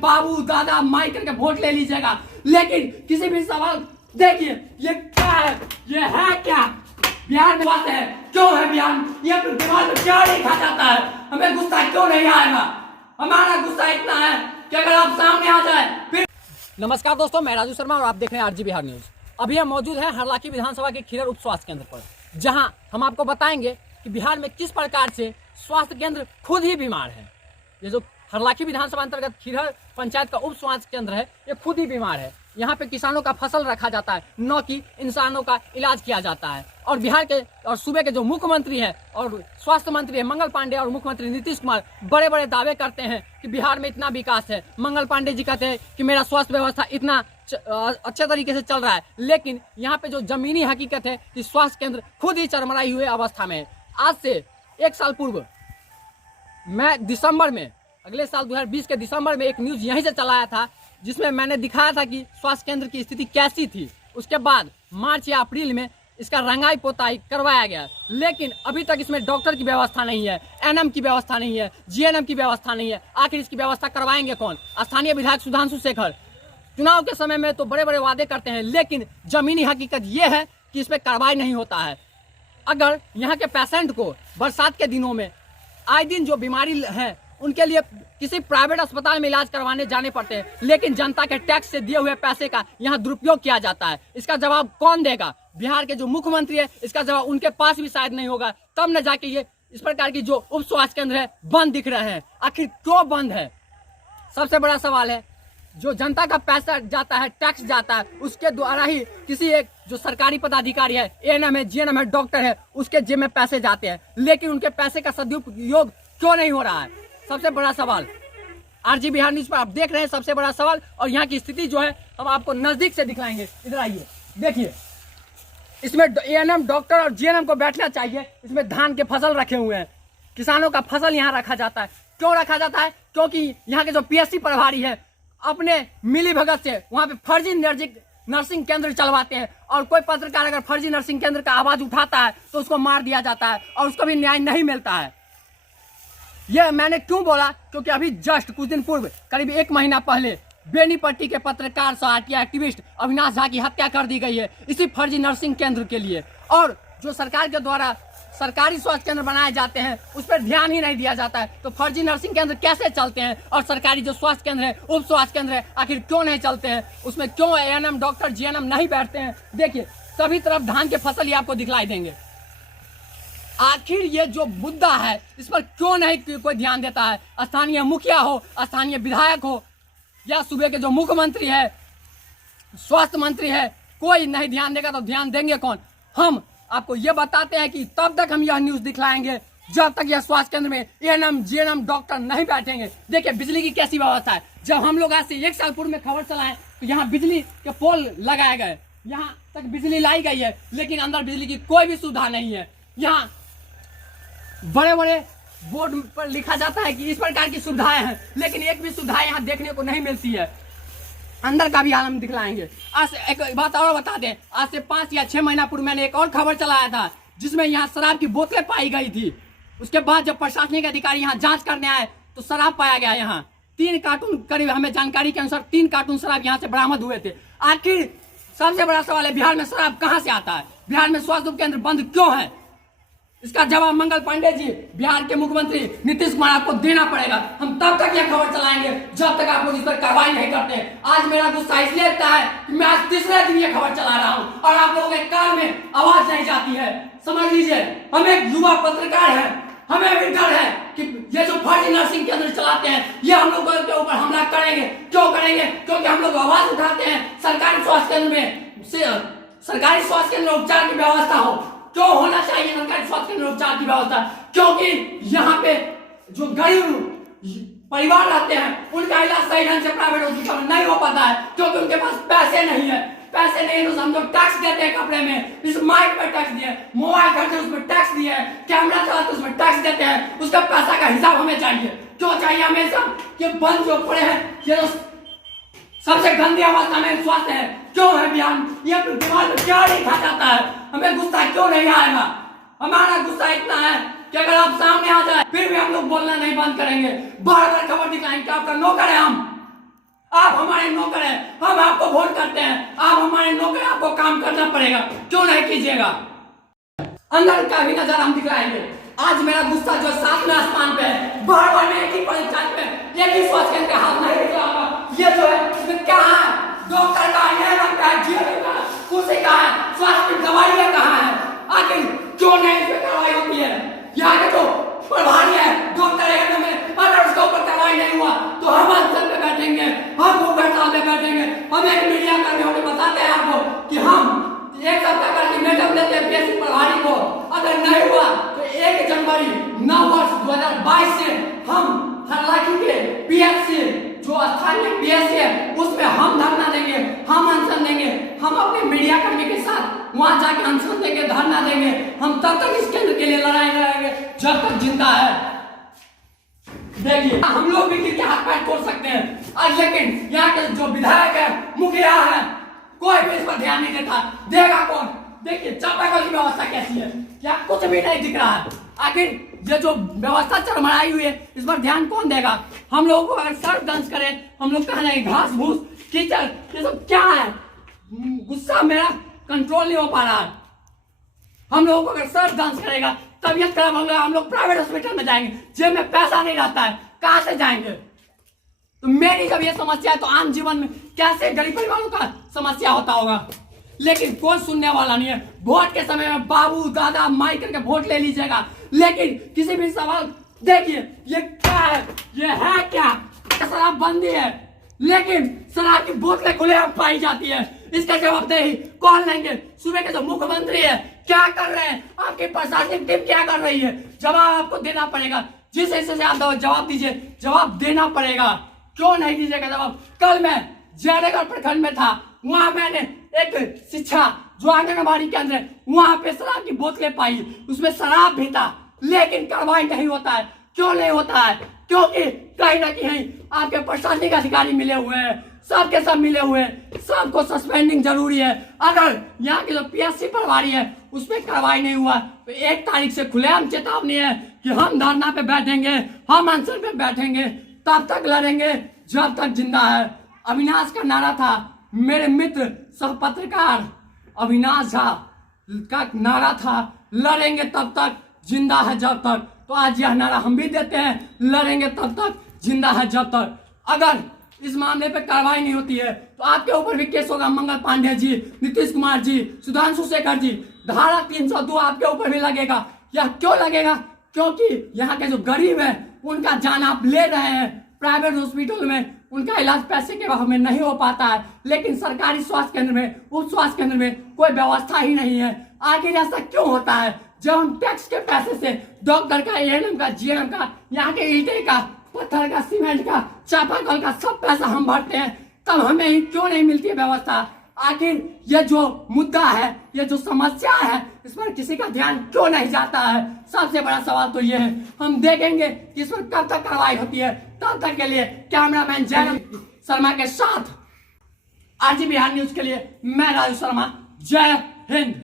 बाबू दादा माई करके वोट ले लीजिएगा, लेकिन किसी भी सवाल देखिए ये क्या है, ये है क्या बिहार में बात है, क्यों है बिहार में ये दिमाग में क्या नहीं खा जाता है, हमें गुस्सा क्यों नहीं आएगा, हमारा गुस्सा इतना है कि अगर आप सामने आ जाए फिर। नमस्कार दोस्तों, मैं राजू शर्मा और आप देख रहे हैं आरजी बिहार न्यूज। अभी हम मौजूद हैं हरलाखी विधानसभा के खीरर उप स्वास्थ्य केंद्र पर, जहां हम आपको बताएंगे कि बिहार में किस प्रकार से स्वास्थ्य केंद्र खुद ही बीमार है। ये जो हरलाखी विधानसभा अंतर्गत खीरर पंचायत का उप स्वास्थ्य केंद्र है, ये खुद ही बीमार है। यहाँ पे किसानों का फसल रखा जाता है, न कि इंसानों का इलाज किया जाता है। और बिहार के और सूबे के जो मुख्यमंत्री है और स्वास्थ्य मंत्री है मंगल पांडे और मुख्यमंत्री नीतीश कुमार बड़े बड़े दावे करते हैं कि बिहार में इतना विकास है। मंगल पांडे जी कहते हैं कि मेरा स्वास्थ्य व्यवस्था इतना अच्छे तरीके से चल रहा है, लेकिन यहाँ पे जो जमीनी हकीकत है कि स्वास्थ्य केंद्र खुद ही चरमराई हुए अवस्था में है। आज से एक साल पूर्व मैं दिसंबर में, अगले साल 2020 के दिसंबर में एक न्यूज यहीं से चलाया था, जिसमें मैंने दिखाया था कि स्वास्थ्य केंद्र की स्थिति कैसी थी। उसके बाद मार्च या अप्रैल में इसका रंगाई पोताई करवाया गया, लेकिन अभी तक इसमें डॉक्टर की व्यवस्था नहीं है, एनएम की व्यवस्था नहीं है, जीएनएम की व्यवस्था नहीं है। आखिर इसकी व्यवस्था करवाएंगे कौन? स्थानीय विधायक सुधांशु शेखर चुनाव के समय में तो बड़े बड़े वादे करते हैं, लेकिन जमीनी हकीकत ये है कि इस पर कार्रवाई नहीं होता है। अगर यहाँ के पेशेंट को बरसात के दिनों में आए दिन जो बीमारी है उनके लिए किसी प्राइवेट अस्पताल में इलाज करवाने जाने पड़ते हैं, लेकिन जनता के टैक्स से दिए हुए पैसे का यहाँ दुरुपयोग किया जाता है। इसका जवाब कौन देगा? बिहार के जो मुख्यमंत्री है, इसका जवाब उनके पास भी शायद नहीं होगा। तब न जाके ये इस प्रकार की जो उप स्वास्थ्य केंद्र है बंद दिख रहे हैं। आखिर क्यों बंद है? सबसे बड़ा सवाल है। जो जनता का पैसा जाता है, टैक्स जाता है, उसके द्वारा ही किसी एक जो सरकारी पदाधिकारी है, एएनएम है, जीएनएम है, डॉक्टर है, उसके जेब में पैसे जाते हैं, लेकिन उनके पैसे का सदुपयोग क्यों नहीं हो रहा है? सबसे बड़ा सवाल आरजी बिहार न्यूज पर आप देख रहे हैं, सबसे बड़ा सवाल। और यहाँ की स्थिति जो है हम आपको नजदीक से दिखलाएंगे। इधर आइए, देखिए इसमें एएनएम, डॉक्टर और जीएनएम को बैठना चाहिए। इसमें धान के फसल रखे हुए हैं, किसानों का फसल यहाँ रखा जाता है। क्यों रखा जाता है? क्योंकि यहाँ के जो पीएससी प्रभारी है अपने मिली भगत से वहाँ पे फर्जी नर्सिंग केंद्र चलवाते हैं, और कोई पत्रकार अगर फर्जी नर्सिंग केंद्र का आवाज उठाता है तो उसको मार दिया जाता है और उसको भी न्याय नहीं मिलता है। यह मैंने क्यों बोला? क्योंकि अभी जस्ट कुछ दिन पूर्व, करीब 1 महीना पहले, बेनीपट्टी के पत्रकार सह आरटीआई एक्टिविस्ट अविनाश झा की हत्या कर दी गई है इसी फर्जी नर्सिंग केंद्र के लिए। और जो सरकार के द्वारा सरकारी स्वास्थ्य केंद्र बनाए जाते हैं उस पर ध्यान ही नहीं दिया जाता है, तो फर्जी नर्सिंग केंद्र कैसे चलते हैं? और सरकारी जो स्वास्थ्य केंद्र है, उप स्वास्थ्य केंद्र है, आखिर क्यों नहीं चलते हैं? उसमें क्यों एएनएम, डॉक्टर, जीएनएम नहीं बैठते हैं? देखिए सभी तरफ धान के फसल ही आपको दिखलाई देंगे। आखिर ये जो मुद्दा है इस पर क्यों नहीं कोई ध्यान देता है? स्थानीय मुखिया हो, स्थानीय विधायक हो, या सूबे के जो मुख्यमंत्री है, स्वास्थ्य मंत्री है, कोई नहीं ध्यान देगा तो ध्यान देंगे कौन? हम आपको ये बताते हैं कि तब तक हम यह न्यूज दिखलाएंगे जब तक यह स्वास्थ्य केंद्र में एएनएम, जीएनएम, डॉक्टर नहीं बैठेंगे। देखिए बिजली की कैसी व्यवस्था है। जब हम लोग आज से 1 साल पूर्व में खबर चलाएं तो यहाँ बिजली के पोल लगाए गए, यहाँ तक बिजली लाई गई है, लेकिन अंदर बिजली की कोई भी सुविधा नहीं है। यहाँ बड़े बड़े बोर्ड पर लिखा जाता है कि इस प्रकार की सुविधाएं हैं, लेकिन एक भी सुविधा यहाँ देखने को नहीं मिलती है। अंदर का भी हाल हम दिखलाएंगे। आज से एक बात और बता दें, आज से 5 या 6 महीना पूर्व मैंने एक और खबर चलाया था जिसमें यहाँ शराब की बोतलें पाई गई थी। उसके बाद जब प्रशासनिक अधिकारी यहाँ जांच करने आए तो शराब पाया गया। यहाँ 3 कार्टून, करीब हमें जानकारी के अनुसार 3 कार्टून शराब यहाँ से बरामद हुए थे। आखिर सबसे बड़ा सवाल है, बिहार में शराब कहाँ से आता है? बिहार में स्वास्थ्य उपकेंद्र बंद क्यों है? इसका जवाब मंगल पांडे जी, बिहार के मुख्यमंत्री नीतीश कुमार आपको देना पड़ेगा। हम तब तक यह खबर चलाएंगे जब तक आप लोग इस पर कार्रवाई नहीं करते। आज मेरा गुस्सा इसलिए लगता है कि मैं आज तीसरे दिन ये खबर चला रहा हूँ और आप लोगों के कान में आवाज नहीं जाती है। समझ लीजिए, हम एक युवा पत्रकार हैं, हमें भी डर है कि ये जो फर्जी नर्सिंग केंद्र चलाते हैं ये हम लोगों के ऊपर हमला करेंगे। क्यों करेंगे? क्योंकि हम लोग आवाज उठाते हैं सरकारी स्वास्थ्य केंद्र में, सरकारी स्वास्थ्य केंद्र उपचार की व्यवस्था हो। क्यों होना चाहिए सरकारी स्वास्थ्य केंद्र उपचार की व्यवस्था? क्योंकि यहाँ पे जो गरीब परिवार रहते हैं उनका इलाज सही ढंग से प्राइवेट हॉस्पिटल में नहीं हो पाता है, क्योंकि उनके पास पैसे नहीं है। पैसे नहीं तो हम लोग टैक्स देते हैं, कपड़े में इस माइक पे टैक्स दिए, मोबाइल खरीदते उसमें टैक्स दिए, कैमरा चलाते उसमें टैक्स देते हैं। उसका पैसा का हिसाब हमें चाहिए। क्यों चाहिए हमें? सब ये बंद जो पड़े हैं, ये सबसे गंदी अवस्था में स्वास्थ्य है। क्यों है बिहार में? ये दिमाग में क्या नहीं खा जाता है? हमें गुस्सा क्यों नहीं आएगा? हमारा गुस्सा इतना है कि अगर आप सामने आ जाए फिर भी हम लोग बोलना नहीं बंद करेंगे, बार बार खबर दिखाएंगे कि आपका नौकर है हम। आप हमारे नौकर हैं, हम आपको वोट करते हैं, आप हमारे नौकर, आपको काम करना पड़ेगा, क्यों नहीं कीजिएगा? अंदर का भी नजर हम दिखाएंगे। आज मेरा गुस्सा जो 7वें आसमान पे है, बार में एक ही पंचायत में एक ही स्वास्थ्य केंद्र का हाल नहीं दिख रहा होगा। ये जो है इसमें क्या है? डॉक्टर का है, का है, जीएम का, कुर्सी का है, स्वास्थ्य की दवाइयां कहाँ है? आखिर क्यों नहीं इस पे कार्रवाई होती है? यहाँ के जो प्रभारी है, डॉक्टर है, अगर उसके ऊपर कार्रवाई नहीं हुआ तो हम अनशन पे बैठेंगे, हम भूख हड़ताल पे बैठेंगे। हम एक मीडिया कर्मियों को बताते हैं आपको कि हम एक सप्ताह का अल्टीमेटम देते हैं पीएससी प्रभारी को, अगर नहीं हुआ तो 1 जनवरी 9 वर्ष 2022 से हम हरलाखी के पीएससी जो स्थानीय पीएससी है उसमें हम धरना देंगे, हम अनशन देंगे, हम अपने मीडिया कर्मी के साथ वहां जाके अनशन देंगे, धरना देंगे। हम तब तक इस केंद्र के लिए लड़ाई लड़ाएंगे जब तक जिंदा है। देखिए हम लोग भी किसी हाथ पैर तोड़ सकते हैं आज, लेकिन यहाँ के जो विधायक है, मुखिया है, कोई भी इस पर ध्यान नहीं देता। देगा कौन? देखिए चापाकल की व्यवस्था कैसी है, क्या कुछ भी नहीं दिख रहा है। आखिर ये जो व्यवस्था चरमराई हुई है इस पर ध्यान कौन देगा? हम लोगों को अगर सर्फ दंश करें, हम लोग कहा जाएंगे घास भूस कीचड़, ये सब क्या है? गुस्सा मेरा कंट्रोल नहीं हो पा रहा है। हम लोगों को अगर सर्फ दंश करेगा, तबीयत खराब होगा, हम लोग प्राइवेट हॉस्पिटल में जाएंगे, जेब में पैसा नहीं रहता है, कहां से जाएंगे? तो मेरी जब ये समस्या है तो आम जीवन में कैसे गरीब परिवारों का समस्या होता होगा, लेकिन कोई सुनने वाला नहीं है। वोट के समय में बाबू दादा माई करके वोट ले लीजिएगा, लेकिन किसी भी सवाल, देखिए ये क्या है, ये है क्या? शराबबंदी है, लेकिन शराब की बोतलें खुलेआम पाई जाती है, इसका जवाबदेही कौन लेंगे? सुबह के जो मुख्यमंत्री है क्या कर रहे हैं? आपकी प्रशासनिक टीम क्या कर रही है? जवाब आपको देना पड़ेगा। जिस हिस्से से आप जवाब दीजिए, जवाब देना पड़ेगा। क्यों नहीं दीजिएगा जवाब? कल मैं जयनगर प्रखंड में था, वहां मैंने एक शिक्षा जो आंगनबाड़ी केंद्र है, वहां पे शराब की बोतलें पाई, उसमें शराब भी था, लेकिन कार्रवाई नहीं होता है। क्यों नहीं होता है? क्योंकि कहीं ना कहीं आपके प्रशासनिक अधिकारी मिले हुए हैं, सबके सब मिले हुए हैं, सबको सस्पेंडिंग जरूरी है। अगर यहाँ के जो पीएससी प्रभारी है उस पर कार्रवाई नहीं हुआ तो 1 तारीख से खुलेआम चेतावनी है कि हम धरना पे बैठेंगे, हम अनशन पे बैठेंगे, तब तक लड़ेंगे जब तक जिंदा है। अविनाश का नारा था, मेरे मित्र सह पत्रकार अविनाश झा का नारा था, लड़ेंगे तब तक जिंदा है जब तक। तो आज यह नारा हम भी देते हैं, लड़ेंगे तब तक जिंदा है जब तक। अगर इस मामले पे कार्रवाई नहीं होती है तो आपके ऊपर भी केस होगा। मंगल पांडे जी, नीतीश कुमार जी, सुधांशु शेखर जी, धारा 302 आपके ऊपर भी लगेगा। यह क्यों लगेगा? क्योंकि यहाँ के जो गरीब है उनका जान आप ले रहे हैं। प्राइवेट हॉस्पिटल में उनका इलाज पैसे के अभाव में नहीं हो पाता है, लेकिन सरकारी स्वास्थ्य केंद्र में, उप स्वास्थ्य केंद्र में कोई व्यवस्था ही नहीं है। आखिर ऐसा क्यों होता है? जब हम टैक्स के पैसे से डॉक्टर का, एएनएम का, जीएनएम का, यहाँ के ईंटे का, पत्थर का, सीमेंट का, चापाकल का सब पैसा हम भरते हैं, तब हमें ही क्यों नहीं मिलती है व्यवस्था? आखिर ये जो मुद्दा है, ये जो समस्या है, इस पर किसी का ध्यान क्यों नहीं जाता है? सबसे बड़ा सवाल तो ये है। हम देखेंगे कि इस पर कब तक कार्रवाई होती है। तब तक के लिए कैमरामैन जयनंद शर्मा के साथ आरजी बिहार न्यूज के लिए मैं राजू शर्मा। जय हिंद।